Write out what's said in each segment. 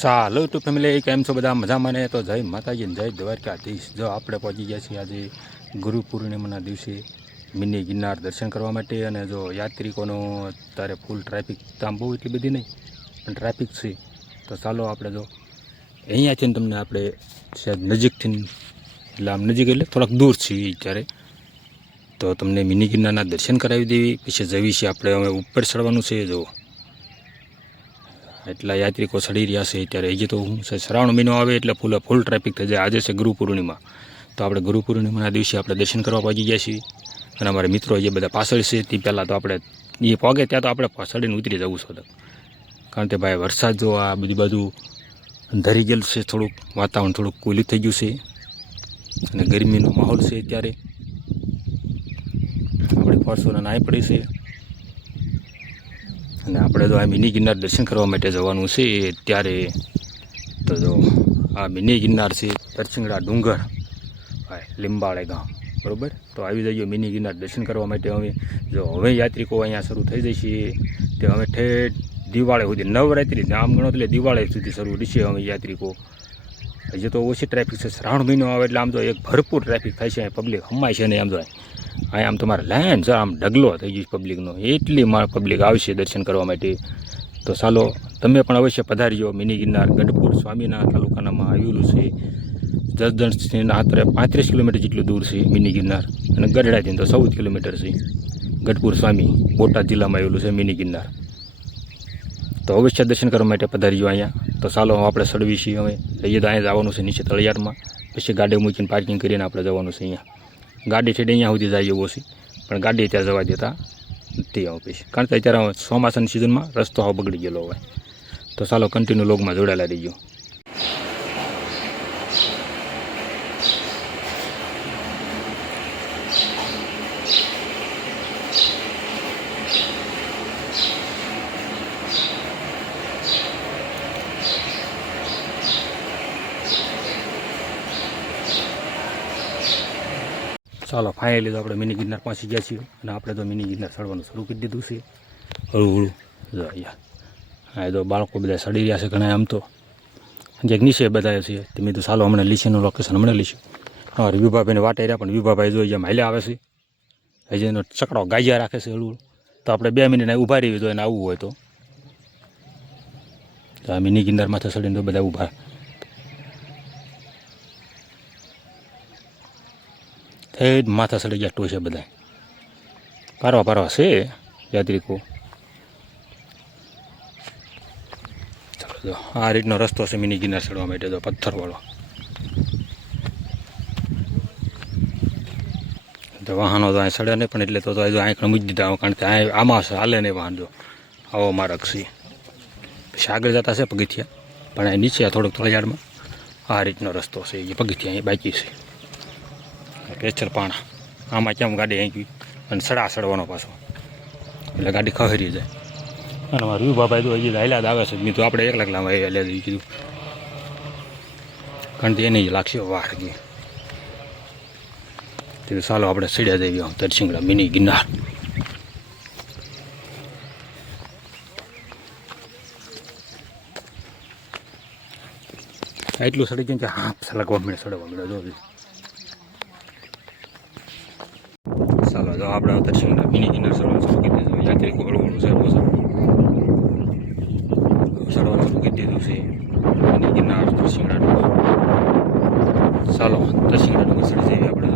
ચાલો two family કેમ છો બધા મજામાં ને? તો જય માતાજી ને જય દ્વારકાધીશ. જો આપણે પહોંચી ગયા છીએ આજે ગુરુ પૂર્ણિમાના દિવસે મિની ગિરનાર દર્શન કરવા માટે. અને જો યાત્રિકોનો અત્યારે ફૂલ ટ્રાફિક, આમ બહુ એટલી બધી નહીં પણ ટ્રાફિક છે. તો ચાલો આપણે જો અહીંયાથી તમને આપણે નજીકથી, એટલે આમ નજીક એટલે થોડાક દૂર છીએ અત્યારે, તો તમને મિની ગિરનારના દર્શન કરાવી દેવી. પછી જવી છે આપણે હવે ઉપર ચડવાનું છે. જો એટલા યાત્રિકો ચડી રહ્યા છે અત્યારે. હજી તો હું છે શ્રાવણ મહિનો આવે એટલે ફૂલ ટ્રાફિક થઈ જાય. આજે છે ગુરુ પૂર્ણિમા, તો આપણે ગુરુ પૂર્ણિમાના દિવસે આપણે દર્શન કરવા પહોંચી ગયા છીએ. અને અમારા મિત્રો જે બધા પાછળ છે તે પહેલાં તો આપણે એ પહોંચે ત્યાં તો આપણે પાછળને ઉતરી જવું છે. કારણ કે ભાઈ વરસાદ જો આ બધી બાજુ ધરી ગયેલું છે, થોડુંક વાતાવરણ થોડુંક કુલિત થઈ ગયું છે અને ગરમીનો માહોલ છે. અત્યારે આપણે ફોર્ચ્યુનર નાહી પડી છે અને આપણે તો આ મિની ગિરનાર દર્શન કરવા માટે જવાનું છે ત્યારે. તો જો આ મિની ગિરનાર છે તરસિંગડા ડુંગર, ભાઈ લીંબાળે ગામ, બરાબર. તો આવી જઈએ મિની ગિરનાર દર્શન કરવા માટે. હવે યાત્રિકો અહીંયા શરૂ થઈ જશે તે હવે ઠેઠ દિવાળી સુધી, નવરાત્રિ આમ ગણો એટલે દિવાળી સુધી શરૂ રહેશે હવે યાત્રિકો. હજી તો ઓછી ટ્રાફિક છે, શ્રાવણ મહિનો આવે એટલે આમ તો એક ભરપૂર ટ્રાફિક થાય છે, પબ્લિક હમાય છે. ને આમ તો અહીંયા આમ તમારે લાઈન છે, આમ ઢગલો થઈ ગયો પબ્લિકનો, એટલી પબ્લિક આવશે દર્શન કરવા માટે. તો ચાલો તમે પણ અવશ્ય પધારજો. મિની ગિરનાર ગઢપુર સ્વામીના તાલુકાનામાં આવેલું છે. જસદણથી આશરે 35 કિલોમીટર જેટલું દૂર છે મિની ગિરનાર, અને ગઢડાથી તો 14 કિલોમીટર છે. ગઢપુર સ્વામી બોટાદ જિલ્લામાં આવેલું છે મિની ગિરનાર. તો અવશ્ય દર્શન કરવા માટે પધારજો અહીંયા. તો ચાલો આપણે સડવી છીએ હવે. લઈએ તો અહીંયા જવાનું છે નીચે તળિયારમાં, પછી ગાડી મૂકીને પાર્કિંગ કરીને આપણે જવાનું છે અહીંયા. ગાડી ઠેઠ અહીંયા સુધી જાય એવો છે, પણ ગાડી ત્યાં જવા દેતા નથી આવું પછી, કારણ કે અત્યારે ચોમાસાની સિઝનમાં રસ્તો હાવ બગડી ગયેલો હોય. તો ચાલો કન્ટિન્યુ લોગમાં જોડાયેલા રહીજો. ચાલો ફાઇનલી તો આપણે મિની ગિરનાર પહોંચી ગયા છીએ. અને આપણે તો મિની ગિરનાર ચડવાનું શરૂ કરી દીધું છે હળવું જો અહીંયા. હા, તો બાળકો બધા ચડી રહ્યા છે ઘણા. આમ તો જે નીચે બધા છે તે મેં તો ચાલો હમણાં લીસીનું લોકેશન હમણાં લઈશું. અમારે વિભાભાઈને વાટે રહ્યા, પણ વિભાભાઈ જો અહીંયા હાલ્યા આવે છે. હજી એનો ચકડો ગાજિયા રાખે છે હળવું. તો આપણે 2 મિનિટ ઊભા રહીએ જો એને આવવું હોય તો. આ મિની ગિરનાર માથે ચડીને તો બધા ઊભા થઈ માથા ચડી ગયા ટોશે બધા. પારવા છે યાત્રિકો. ચાલો જો આ રીતનો રસ્તો છે મિની ગિરનાર ચડવા માટે, તો પથ્થરવાળો. તો વાહનો તો અહીં ચડે નહીં, પણ એટલે તો આંખ મૂકી દીધા, કારણ કે આમાં હાલે નહીં વાહન. જો આવો માર્ગ છે. પછી આગળ જતા છે પગથિયા, પણ અહીં નીચે થોડોક તળિયાડમાં આ રીતનો રસ્તો છે. એ પગથિયા અહીં બાકી છે. કેચર પાણા આમાં કેમ ગાડી આંકી અને ચડવાનો પાછો, એટલે ગાડી ખહરી જાય. અને મારા બાબાએ તો હજી હાલ્યા આવે છે. મેં તો આપણે એકલા હાલ્યા કીધું, કારણ કે એને જ લાગશે વાર ગઈ. તો ચાલો આપણે ચડ્યા જઈએ તરસિંગડા મિની ગિરનાર. એટલું ચડી ગયું કે હાફ સલાકવા મળે, ચડવા મળે. જો ચાલો જો આપણે તરસિંગડા મિની ગિરનાર ચડવાનું શરૂ કરી દીધું. યાત્રિકો હળવું છે, ચડવાનું શરૂ કરી દીધું છે મિની ગિરનાર તરસિંગડા ડુંગર. ચાલો તરસિંગડા ડુંગર ચડી જઈએ આપણે.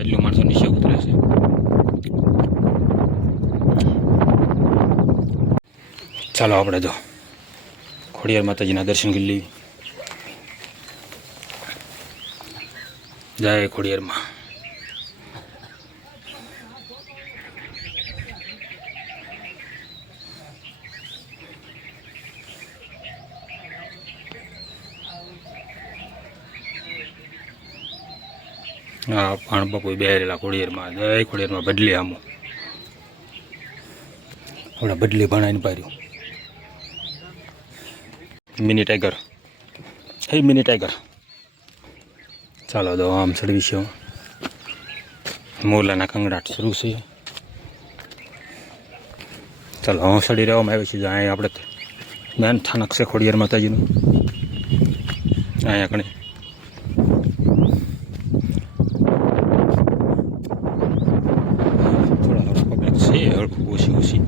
એટલું માણસો નીચે ઉતરે છે. ચાલો આપણે જો ખોડિયાર માતાજીના દર્શન કરી લઈએ. જય ખોડિયારમાં. હા, પાણ બપોર બેરેલા ખોડિયારમાં. જય ખોડિયારમાં. બદલી આમું હમણાં બદલી ભણાઈને પાર્યું. મિની ટાઈગર, હે મિની ટાઈગર. ચાલો તો આમ ચડવી છે. મોરલાના કંગડાટ શરૂ છે. ચાલો હોંસડી રહેવામાં આવે છે અહીંયા આપણે મેન સ્થાનક છે ખોડિયાર માતાજીનું અહીંયા કણે થોડા થોડા પબ્લિક છે હળવું ઓછી ઓછી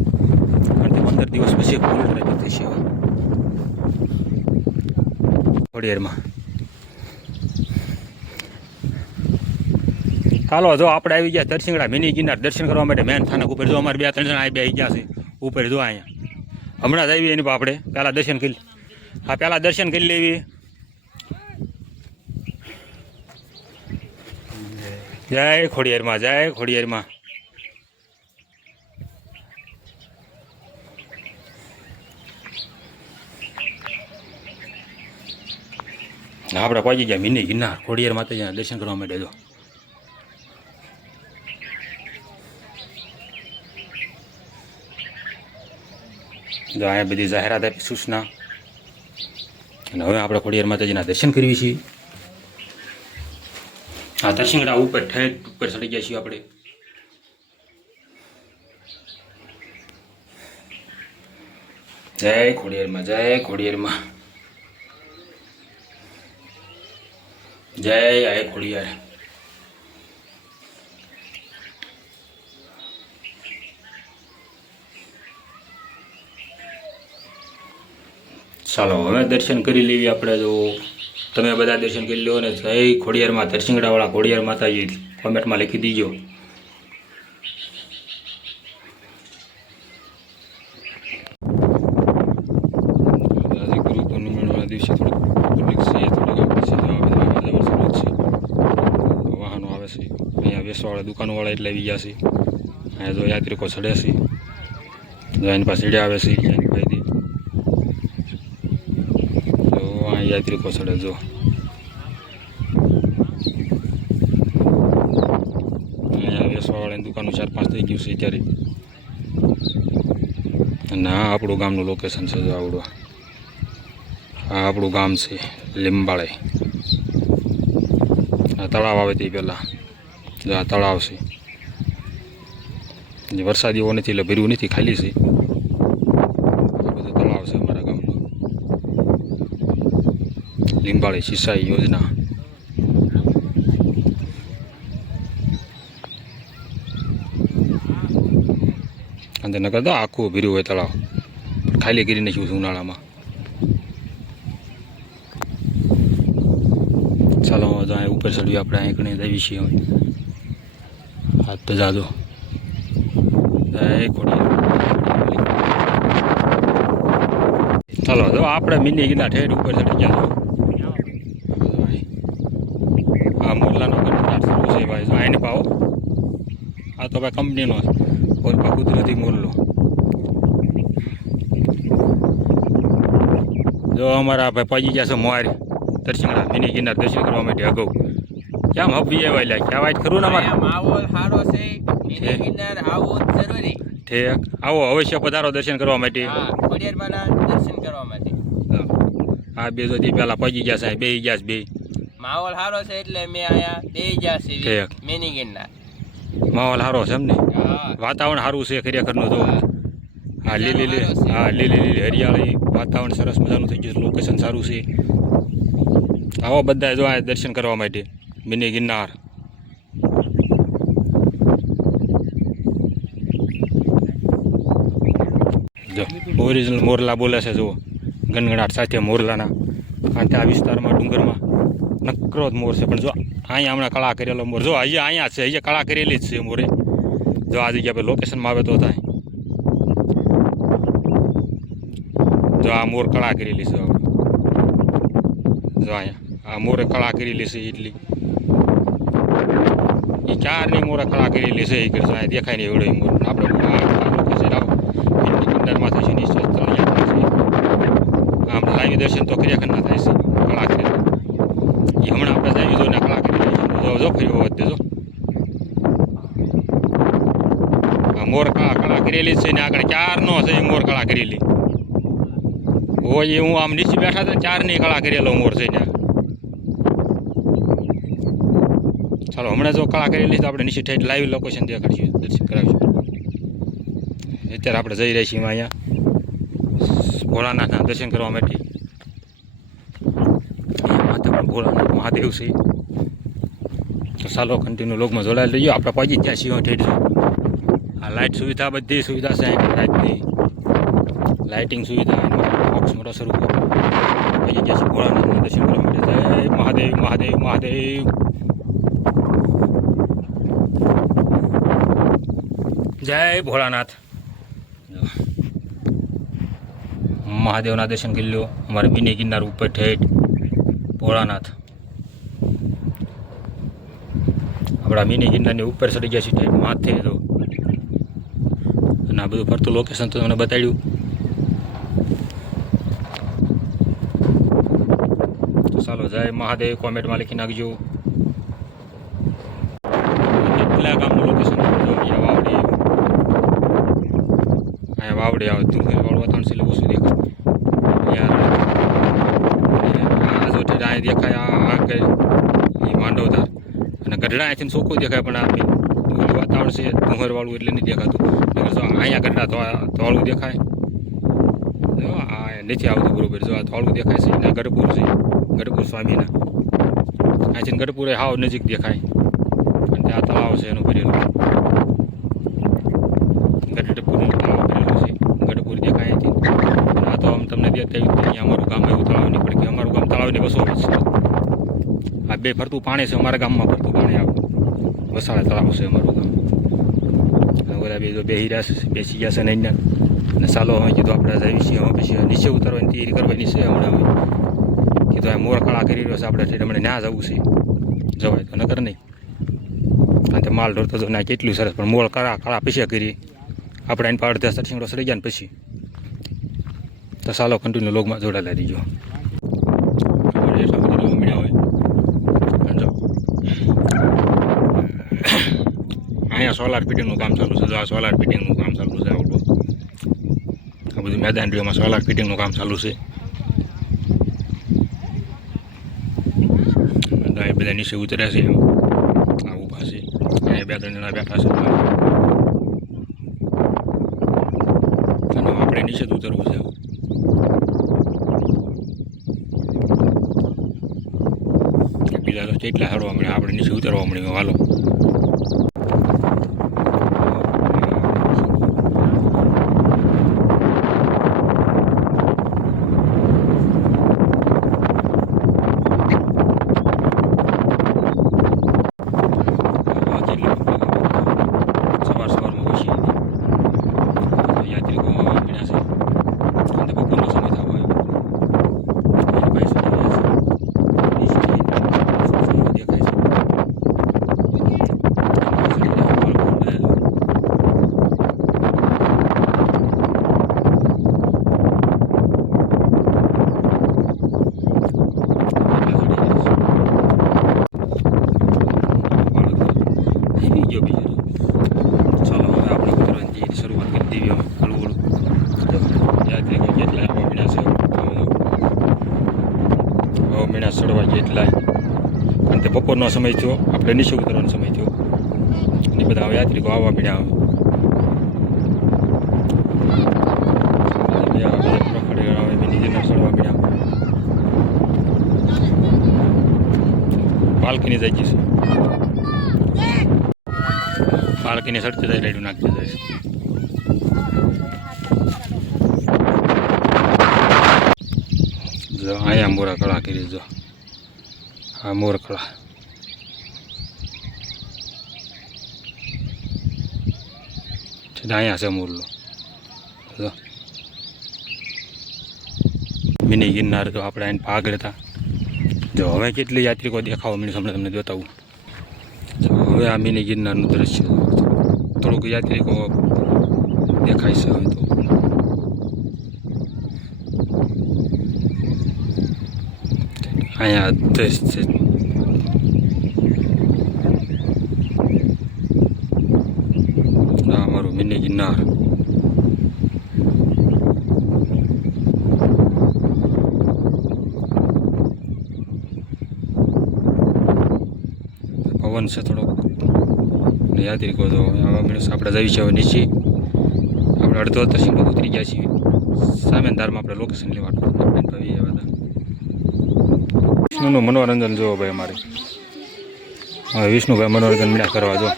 કારણ કે 15 દિવસ પછી ફૂલ ટ્રેફિક થશે ખોડિયારમાં. ચાલો જો આપણે આવી ગયા દરસિંગડા મિની ગિરનાર દર્શન કરવા માટે મેન સ્થાનક ઉપર. જો અમારે 2-3 જણા આ બે આવી ગયા છે ઉપર. જો અહીંયા હમણાં જ આવી એની આપણે પહેલાં દર્શન કરી. હા પહેલાં દર્શન કરી લેવી. જય ખોડિયારમાં, જય ખોડિયારમાં. આપણે પહોંચી ગયા મિની ગિરનાર ખોડિયાર માતાજીના દર્શન કરવા માટે. જો અહીંયા બધી જાહેરાત આપી, સૂચના. અને હવે આપણે ખોડિયાર માતાજીના દર્શન કરવી છીએ. આ તરસિંગડા ઉપર ઠેઠ ઉપર ચડી ગયા છીએ આપણે. જય ખોડિયારમાં, જય ખોડિયારમાં, જય આય ખોડિયાર. ચાલો હવે દર્શન કરી લેવી આપણે. જો તમે બધા દર્શન કરી લો ને જય ખોડિયારમાં દરસિંગડાવાળા ખોડિયાર માતાજી કોમેન્ટમાં લખી દીજો. ગુરુ પૂર્ણિમાના દિવસે થોડુંક પબ્લિક છે, વાહનો આવે છે. અહીંયા વેસવાળા દુકાનોવાળા એટલે આવી ગયા છે. અહીંયા જો યાત્રિકો ચડે છે, જો એની પાસે સીડે આવે છે એની પાસેથી. યાત્રિકો ચડે. જો અહીંયા વેસવાવાળાની દુકાનો 4-5 થઈ ગયું છે અત્યારે. અને આ આપણું ગામનું લોકેશન છે. જો આવડું આ આપણું ગામ છે લીંબાળે. આ તળાવ આવે તે પહેલાં જો આ તળાવ છે. વરસાદ એવો નથી એટલે ભર્યું નથી, ખાલી છે. બધું તળાવ છે અમારા ગામનું. લીંબાળી સિંચાઈ યોજના. અંદર નકર તો આખું ભર્યું હોય તળાવ, ખાલી કરી નાખ્યું છે ઉનાળામાં. ચાલો તો અહીં ઉપર ચડ્યું આપણે. અહીં ઘણી દેવી છીએ હાથ તો જાજો. જય ખોડિયાર. ચાલો તો આપણે મિની ગિરનાર ઠેઠ ઉપર ચડી ગયા. આ મોરલાનો ગિરનાર શરૂ છે ભાઈ. જો આને પાવો. આ તો ભાઈ કંપનીનો ઓલપા કુદરતી મોરલો. જો અમારા ભાઈ પહોંચી ગયા છે મોર દરસિંગડા મિની ગિરનાર દર્શન કરવા માટે. અગાઉ કેમ હબી એવા લ્યા કહેવાય ખરું ને અમારે માહોલ સારો છે. મિની ગિરનાર આવવું જરૂરી. ઠીક આવો અવશ્ય પધારો દર્શન કરવા માટે. ખોડિયારમાંના દર્શન કરવા માટે. આ બે જોથી પહેલાં પહોંચી ગયા છે, બે ગયા છે બે. માહોલ સારો છે એટલે મેં અહીંયા બે ગયા છે મિની ગિરનાર. માહોલ સારો છે એમ ને? હા વાતાવરણ સારું છે ખરેખરનું. તો હા લીલી લીલી હરિયાળી વાતાવરણ સરસ મજાનું થઈ ગયું. લોકેશન સારું છે. આવો બધા જો આ દર્શન કરવા માટે મિની ગિરનાર. જો ઓરિજિનલ મોરલા બોલે છે. જુઓ ગણગણાટ સાથે મોરલાના. કારણ કે આ વિસ્તારમાં ડુંગરમાં નકરો જ મોર છે. પણ જો અહીંયા હમણાં કળા કરેલો મોર. જો અહીંયા અહીંયા છે, અહીંયા કળા કરેલી જ છે મોરે. જો આ જગ્યા પર લોકેશનમાં આવે તો થાય. જો આ મોર કળા કરેલી છે. જો અહીંયા આ મોરે કળા કરેલી છે એટલી. એ ચારની મોરે કળા કરેલી છે. એ કરશે દેખાય નહીં એવડો મોર. આપણે લોકેશન આવો ગિરનારમાં થશે નિશ્ચિત આમ લાઈવ દર્શન તો ખરેખર ના થાય છે કળા કરેલી. એ હમણાં આપણે જાય જો ને કળા કરેલી. જો ફરી વધે જો આ મોર કળા કરેલી છે ને આગળ ચારનો છે એ મોર કળા કરેલી હોય. એ હું આમ નીચે બેઠા હતા ચારની કળા કરેલો મોર છે ને. ચાલો હમણાં જો કળા કરેલી તો આપણે નીચે ઠેઠ લાઈવ લોકેશન દેખાડશું, દર્શન કરાવીશું. અત્યારે આપણે જઈ રહ્યા છીએ અહીંયા ભોળાનાથના દર્શન કરવા માટે. માથે પણ ભોળાનાથ મહાદેવ છે. તો ચાલો કન્ટિન્યુ લોગમાં જોડાયેલ રહીએ. આપણે પહોંચી ત્યાં સિંહ ઠેઠ છે. આ લાઇટ સુવિધા બધી સુવિધા છે રાતની લાઇટિંગ સુવિધા બોક્સ મોટો શરૂ પહોંચી ગયા છે ભોળાનાથના દર્શન કરવા માટે. જય મહાદેવ મહાદેવ મહાદેવ. જય ભોળાનાથ. મહાદેવના દર્શન કરી લો. અમારે મિની ગિરનાર ઉપર ઠેઠ ભોળાનાથ. આપણા મિની ગિરનારની ઉપર ચડી ગયા છે ઠેઠ માથે. તો અને આ બધું ફરતું લોકેશન તો તમને બતાડ્યું. તો ચાલો જય મહાદેવ કોમેન્ટમાં લખી નાખજો. કેટલા ગામનું લોકેશન અહીંયા વાવડી આવે તું વાળું વાતાવરણ છે એટલે ઓછું દેખાય યાર. આ જો અહીં દેખાય આ કે એ માંડવધાર અને ગઢડા અહીંથી ચોખ્ખું દેખાય પણ આ વાતાવરણ છે ડુંગરવાળું એટલે નહીં દેખાતું. જો અહીંયા ગઢડા ધોળું દેખાય. જો આ નથી આવતું બરોબર. જો આ ધોળું દેખાય છે એના ગઢપુર છે ગઢપુર સ્વામીના. અહીંથી ગઢપુર હાવ નજીક દેખાય અને ત્યાં તળાવ છે એનું ભરેલું. ગઢપુરનું તળાવ ભરેલું છે. ગઢપુર દેખાય અહીંથી. આ તો આમ તમને દેખાયું અહીંયા અમારું ગામ એવું તળાવ નહીં પડે કે અમારું ગામ તળાવની વસોવટ છે. આ બે ફરતું પાણી છે અમારા ગામમાં ફરતું પાણી આવે. વસાળા તળાવ છે અમારું ગામ. બધા બે બેસી ગયા છે ને અહીંયા. અને ચાલો હવે કીધું આપણે જઈએ છીએ હવે પછી નીચે ઉતરવાની તૈયારી કરવાની છે હમણાં. હવે કીધું આ મોરકળા કરી રહ્યો છે આપણે હમણાં ના જવું છે. જવાય તો નકર નહીં. કારણ કે માલ ઢોરતો તો ના કેટલું સરસ પણ મોળ કળા પછી કરી આપણે એની અડધા સટસિંગડો સડી ગયા ને પછી. તો ચાલો કન્ટિન્યુ લોગમાં જોડાયેલા રહીજો. એટલા બધા લોકો મળ્યા હોય જો અહીંયા સોલાર ફિટિંગનું કામ ચાલુ છે. જો આ સોલાર ફિટિંગનું કામ ચાલુ છે. આવડું આ બધું મેદાન રીઓમાં સોલાર ફિટિંગનું કામ ચાલુ છે. એ બધા નીચે ઉતર્યા છે. આ ઊભા છે. અહીંયા 2-3 જણા બેઠા છે. અને આપણે નીચે જ ઉતરવું છે. બીજા તો કેટલા હળવા મળે આપણે નીચે ઉતરવા મળ્યું. હાલો ચડવા જેટલાય અને તે બપોરનો સમય થયો. આપણે નીચે ઉતરવાનો સમય થયો. અને બધા યાત્રિકો આવવા મળ્યા. ચડવા મળ્યા. પાલકીની જાય છે. પાલકીની સડતી જાય રેડું નાખતી જાય છે. જો અહીંયા મોરા કળા કરી. જો આ મોર કળા અહીંયા છે મોરલો. જો મિની ગિરનાર તો આપણે એને ભાગ લેતા. જો હવે કેટલી યાત્રિકો દેખાવા મળ્યું હમણાં તમને બતાવું. જો હવે આ મિની ગિરનારનું દ્રશ્ય થોડુંક યાત્રિકો દેખાય છે હવે તો. અહીંયા દેશ છે. અમારું મિની ગિરનાર. પવન છે થોડોક યાત્રિકો તો આવા મળે. આપણે જઈએ છીએ હવે નીચે. આપણે આપણે અડધો દર્શન બધું ઉતરી ગયા છીએ સામે ધારમાં આપણે લોકેશન લેવાનું વિષ્ણુનું મનોરંજન જોવો ભાઈ અમારે હવે વિષ્ણુભાઈ મનોરંજન મીડા કરવા જો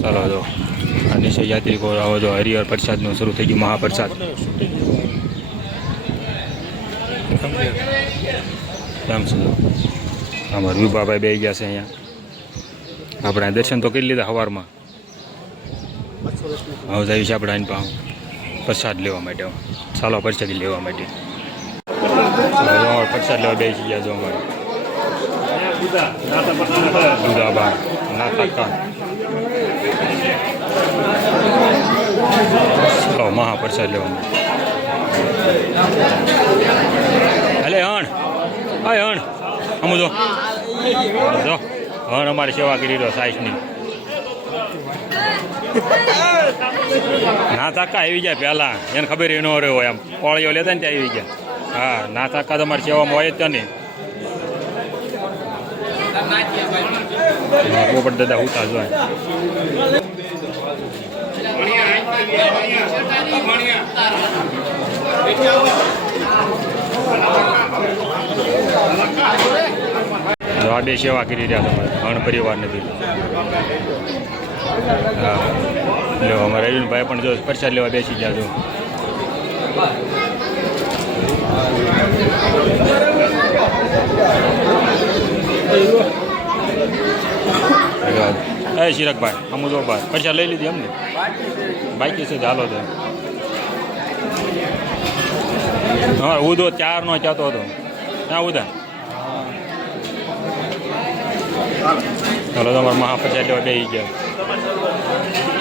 ચાલો જો આ નિશય યાત્રિકો આવો જો હરિહર પ્રસાદનું શરૂ થઈ ગયું મહાપ્રસાદ કેમ છે અમારા વિભાભાઈ બે ગયા છે અહીંયા આપણે દર્શન તો કરી લીધા સવારમાં હવે જઈએ છીએ આપણે આની પાસે પ્રસાદ લેવા માટે ચાલો પ્રસાદી લેવા માટે પ્રસાદ લેવા બે ગયા જો અમારે દુધાબા નાતાકા ચાલો મહાપ્રસાદ લેવા અલે હણ હાય હણ અમુ જો હણ અમારી સેવા કરી રહ્યો સાઈસની ના તાકા આવી જાય પહેલાં એને ખબર એ ન રહ્યો હોય આમ પોળીઓ લેતા ને ત્યાં આવી ગયા હા ના તાકા તમારી સેવામાં હોય જ ત્યાં નહીં પોપટ દાદા ઉતા જો આ બે સેવા કરી રહ્યા તમારે ઘણ પરિવાર નથી હા લો અમારા રવિનભાઈ પણ જો પ્રસાદ લેવા બેસી ગયા જો એ શિરકભાઈ અમુ જો ભાઈ પ્રસાદ લઈ લીધી એમને બાકી છે ચાલો તો હા ઉદો 4 નો ચાતો હતો હા ઉદા ચાલો તમારે મહાપ્રસાદ લેવા બેસી ગયા